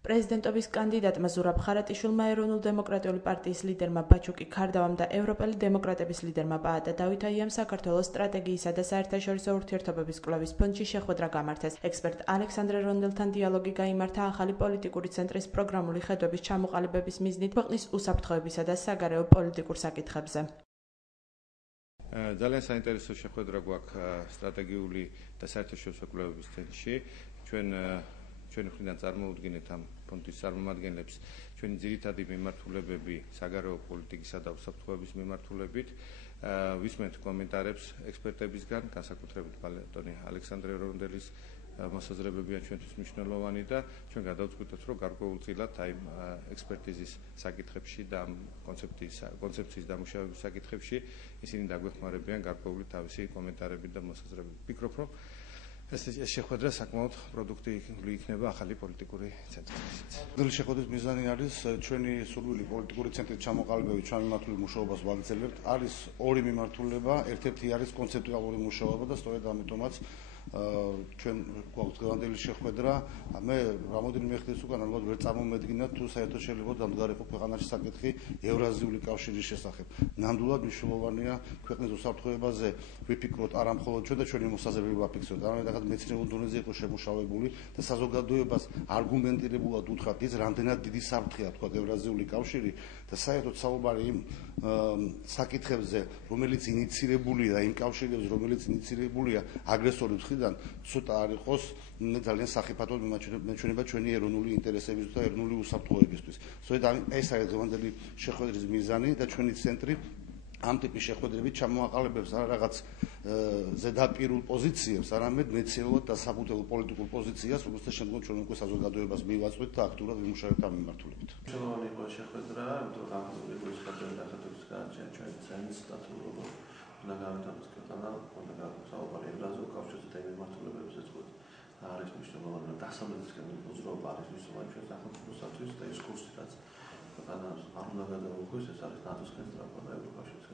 პრეზიდენტობის კანდიდატმა ზურაბ ხარატიშვილმა ეროვნულ დემოკრატიული პარტიის ლიდერმა ბაჩუკი ქარდავამ და ევროპელი დემოკრატების ლიდერმა პაატა დავითაიამ საქართველოს სტრატეგიისა და საერთაშორისო ურთიერთობების კვლევის ფონდში შეხვედრა გამართეს. ექსპერტ ალექსანდრე რონდელთან დიალოგი გაიმართა ახალი პოლიტიკური ცენტრის პროგრამული ხედვების ჩამოყალიბების მიზნით ქვეყნის უსაფრთხოებისა და საგარეო პოლიტიკურ საკითხებზე. ძალიან საინტერესო შეხვედრა გვაქვს სტრატეგიული და საერთაშორისო კვლევების ცენტრში. ჩვენი მხრიდან წარმოუდგენთ ამ ფონდის წარმომადგენლებს ჩვენი ძირითადი მიმართულებები საგარეო პოლიტიკისა და უსაფრთხოების მიმართულებით. ვისმენთ კომენტარებს ექსპერტებისგან, განსაკუთრებით ბატონი ალექსანდრე რონდელის მოსაზრებებია ჩვენთვის მნიშვნელოვანი და ჩვენ გადავწყვიტეთ, რომ გარკვეულწილად აი ექსპერტიზის საკითხებში და ამ კონცეფციის დამუშავების საკითხებში ისინი დაგვეხმარებიან გარკვეული თავისი კომენტარებით და მოსაზრებებით. ვფიქრობ, რომ ეს შეხვედრა საკმაოდ პროდუქტიული იქნება ახალი პოლიტიკური ცენტრისათვის. დღეს შეხვედრის მიზანი არის ჩვენი სურვილი პოლიტიკური ცენტრის ჩამოყალიბებით ჩვენმიმართული მუშაობას ვაგრძელებთ. არის ორი მიმართულება, ერთ-ერთი არის კონცეპტუალური მუშაობა და სწორედ ამიტომაც ჩვენ გვაქვს დღევანდელი შეხვედრა. მე რამოდენიმე ხნის უკან ალბათ ვერ წარმომედგინა თუ საერთოდ შეიძლება დამდგარიყო ქვეყანაში საკითხი ევრაზიული კავშირის შესახებ. ნამდვილად მნიშვნელოვანია ქვეყნის უსაფრთხოებაზე ვიფიქროთ არა მხოლოდ ჩვენ და ჩვენი მოსაზრებები ვაფიქსიროთ, არამედ მეცნიერულ დონეზე იყო შემუშავებული და საზოგადოებას არგუმენტირებულად უთხრათ ის, რამდენად დიდი საფრთხეა თქვა ევრაზიული კავშირი და საერთოდ საუბარი იმ საკითხებზე, რომელიც ინიცირებულია, იმ კავშირებზე, რომელიც ინიცირებულია აგრესორის მხრიდან, ცოტა არ იყოს ძალიან სახიფათოდ მემაჩნევა ჩვენი ეროვნული ინტერესებისთვის და ეროვნული უსაფრთხოებისთვის. სწორედ ეს არის დღევანდელი შეხვედრის მიზანი და ჩვენი ცენტრი ამ ტიპის შეხვედრებით ჩამოაყალიბებს არა რაღაც ზედაპირულ პოზიციებს, არამედ მეცნიერულად დასაბუთებულ პოლიტიკურ პოზიციას, რომელსაც შემდგომ ჩვენ უკვე საზოგადოებას მივაწვით და აქტიურად ვიმუშავებთ ამ მიმართულებით. Მნიშვნელოვანი იყო შეხვედრა, იმიტომ რომ განხილული სქესობრივი დახატების განაჩენი ჩვენი ცენტრის სტატუსობა და განვითარების ქვეყანა უნდა საუბარი ევრაზიულ კავშირზე და მიმართულებებზეც არის მნიშვნელოვანი და დასავლეთისკენ მოძრაობა არის მნიშვნელოვანი ჩვენ სახელმწიფოსათვის და ეს კურსი რაც ქვეყანას არ უნდა გადაუხვდეს, ეს არის ნატოს ცენტრალურა და ევროკავშირის